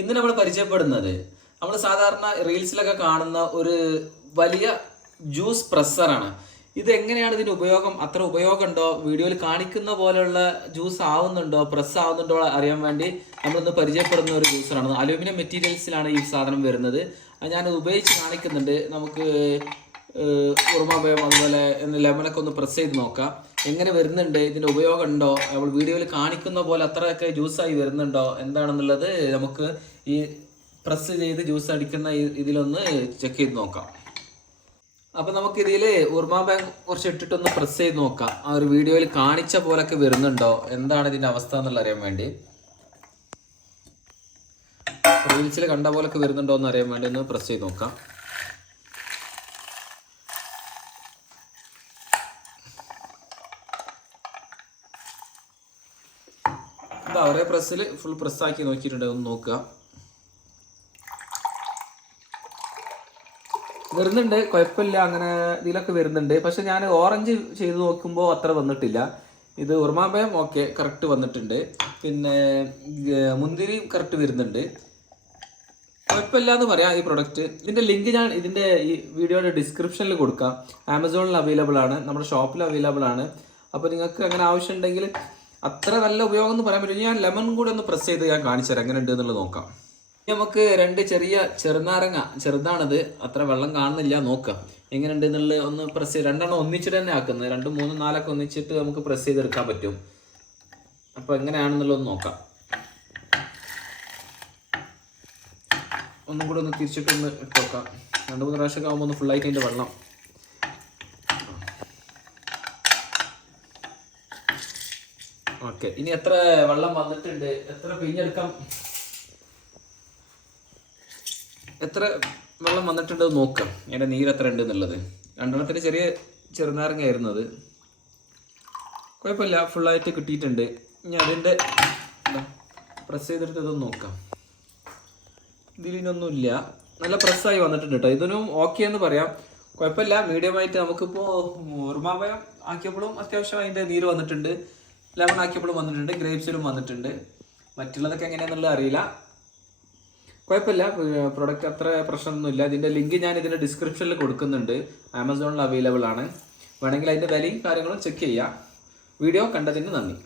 ഇന്ന് നമ്മൾ പരിചയപ്പെടുന്നത് നമ്മൾ സാധാരണ റീൽസിലൊക്കെ കാണുന്ന ഒരു വലിയ ജ്യൂസ് പ്രസ്സറാണ്. ഇത് എങ്ങനെയാണ് ഇതിന്റെ ഉപയോഗം, അത്ര ഉപയോഗമുണ്ടോ, വീഡിയോയിൽ കാണിക്കുന്ന പോലെയുള്ള ജ്യൂസ് ആവുന്നുണ്ടോ, പ്രസ് ആവുന്നുണ്ടോ അറിയാൻ വേണ്ടി നമ്മളിന്ന് പരിചയപ്പെടുന്ന ഒരു ജ്യൂസറാണ്. അലൂമിനിയം മെറ്റീരിയൽസിലാണ് ഈ സാധനം വരുന്നത്. ഞാനത് ഉപയോഗിച്ച് കാണിക്കുന്നുണ്ട്. നമുക്ക് ഉറുമാമ്പഴം അതുപോലെ ലെമണൊക്കെ ഒന്ന് പ്രസ് ചെയ്ത് നോക്കാം എങ്ങനെ വരുന്നുണ്ട്, ഇതിന്റെ ഉപയോഗം ഉണ്ടോ, നമ്മൾ വീഡിയോയിൽ കാണിക്കുന്ന പോലെ അത്രയൊക്കെ ജ്യൂസായി വരുന്നുണ്ടോ എന്താണെന്നുള്ളത് നമുക്ക് ഈ പ്രസ് ചെയ്ത് ജ്യൂസ് അടിക്കുന്ന ഇതിലൊന്ന് ചെക്ക് ചെയ്ത് നോക്കാം. അപ്പൊ നമുക്ക് ഇതിൽ ഉറുമാമ്പഴം കുറച്ച് ഇട്ടിട്ടൊന്ന് പ്രസ് ചെയ്ത് നോക്കാം. ആ ഒരു വീഡിയോയിൽ കാണിച്ച പോലൊക്കെ വരുന്നുണ്ടോ, എന്താണ് ഇതിന്റെ അവസ്ഥ എന്നുള്ള അറിയാൻ വേണ്ടി, റീൽസിൽ കണ്ട പോലൊക്കെ വരുന്നുണ്ടോ എന്ന് അറിയാൻ വേണ്ടി ഒന്ന് പ്രസ് ചെയ്ത് നോക്കാം. ഒരേ പ്രസ്സിൽ ഫുൾ പ്രസ്സാക്കി നോക്കിയിട്ടുണ്ട്, ഒന്ന് നോക്കുക. വരുന്നുണ്ട്, കുഴപ്പമില്ല, അങ്ങനെ ഇതിലൊക്കെ വരുന്നുണ്ട്. പക്ഷെ ഞാൻ ഓറഞ്ച് ചെയ്ത് നോക്കുമ്പോൾ അത്ര വന്നിട്ടില്ല. ഇത് ഉറുമാമ്പഴം ഓക്കെ കറക്റ്റ് വന്നിട്ടുണ്ട്. പിന്നെ മുന്തിരി കറക്റ്റ് വരുന്നുണ്ട്. കുഴപ്പമില്ല എന്ന് പറയാം ഈ പ്രൊഡക്റ്റ്. ഇതിന്റെ ലിങ്ക് ഞാൻ ഇതിന്റെ ഈ വീഡിയോയുടെ ഡിസ്ക്രിപ്ഷനിൽ കൊടുക്കാം. ആമസോണിൽ അവൈലബിൾ ആണ്, നമ്മുടെ ഷോപ്പിൽ അവൈലബിൾ ആണ്. അപ്പോൾ നിങ്ങൾക്ക് അങ്ങനെ ആവശ്യമുണ്ടെങ്കിൽ, അത്ര നല്ല ഉപയോഗം എന്ന് പറയാൻ പറ്റും. ഞാൻ ലെമൺ കൂടെ ഒന്ന് പ്രസ് ചെയ്ത് ഞാൻ കാണിച്ചു തരാം എങ്ങനെ ഉണ്ട് എന്നുള്ളത് നോക്കാം. ഇനി നമുക്ക് രണ്ട് ചെറിയ ചെറുനാരങ്ങ, ചെറുതാണത്, അത്ര വെള്ളം കാണുന്നില്ല, നോക്കാം എങ്ങനെ ഉണ്ട് എന്നുള്ളത് ഒന്ന് പ്രസ് ചെയ്ത്. രണ്ടെണ്ണം ഒന്നിച്ചിട്ട് തന്നെ ആക്കുന്നത്, 2, 3, 4 ഒന്നിച്ചിട്ട് നമുക്ക് പ്രസ് ചെയ്തെടുക്കാൻ പറ്റും. അപ്പോൾ എങ്ങനെയാണെന്നുള്ളത് നോക്കാം. ഒന്നും കൂടെ ഒന്ന് തിരിച്ചിട്ടൊന്ന് ഇട്ട് നോക്കാം. 2, 3 പ്രാവശ്യമൊക്കെ ആകുമ്പോൾ ഒന്ന് ഫുള്ളായിട്ട് അതിൻ്റെ വെള്ളം. ഓക്കെ, ഇനി എത്ര വെള്ളം വന്നിട്ടുണ്ട്, എത്ര പിഴിഞ്ഞെടുക്കാം, എത്ര വെള്ളം വന്നിട്ടുണ്ട് നോക്കാം. അതിൻ്റെ നീര് എത്ര ഉണ്ട് എന്നുള്ളത്. 2 ചെറിയ ചെറുനാരങ്ങ ആയിരുന്നു അത്. കുഴപ്പമില്ല, ഫുള്ളായിട്ട് കിട്ടിയിട്ടുണ്ട്. ഇനി അതിൻ്റെ പ്രസ് ചെയ്തെടുത്ത് ഇതൊന്ന് നോക്കാം. ഇതിനൊന്നുമില്ല, നല്ല പ്രസ്സായി വന്നിട്ടുണ്ട് കേട്ടോ. ഇതിനും ഓക്കെ എന്ന് പറയാം, കുഴപ്പമില്ല. മീഡിയമായിട്ട് നമുക്കിപ്പോൾ ഉറുമാമ്പഴം ആക്കിയപ്പോഴും അത്യാവശ്യം അതിൻ്റെ നീര് വന്നിട്ടുണ്ട്, ലെമൺ ആക്കിയപ്പോഴും വന്നിട്ടുണ്ട്, ഗ്രേപ്സിലും വന്നിട്ടുണ്ട്. മറ്റുള്ളതൊക്കെ എങ്ങനെയാണെന്നുള്ളത് അറിയില്ല. കുഴപ്പമില്ല, പ്രൊഡക്റ്റ് അത്ര പ്രശ്നമൊന്നുമില്ല. ഇതിൻ്റെ ലിങ്ക് ഞാൻ ഇതിൻ്റെ ഡിസ്ക്രിപ്ഷനിൽ കൊടുക്കുന്നുണ്ട്, ആമസോണിൽ അവൈലബിൾ ആണ്. വേണമെങ്കിൽ അതിൻ്റെ വിലയും കാര്യങ്ങളും ചെക്ക് ചെയ്യാം. വീഡിയോ കണ്ടതിന് നന്ദി.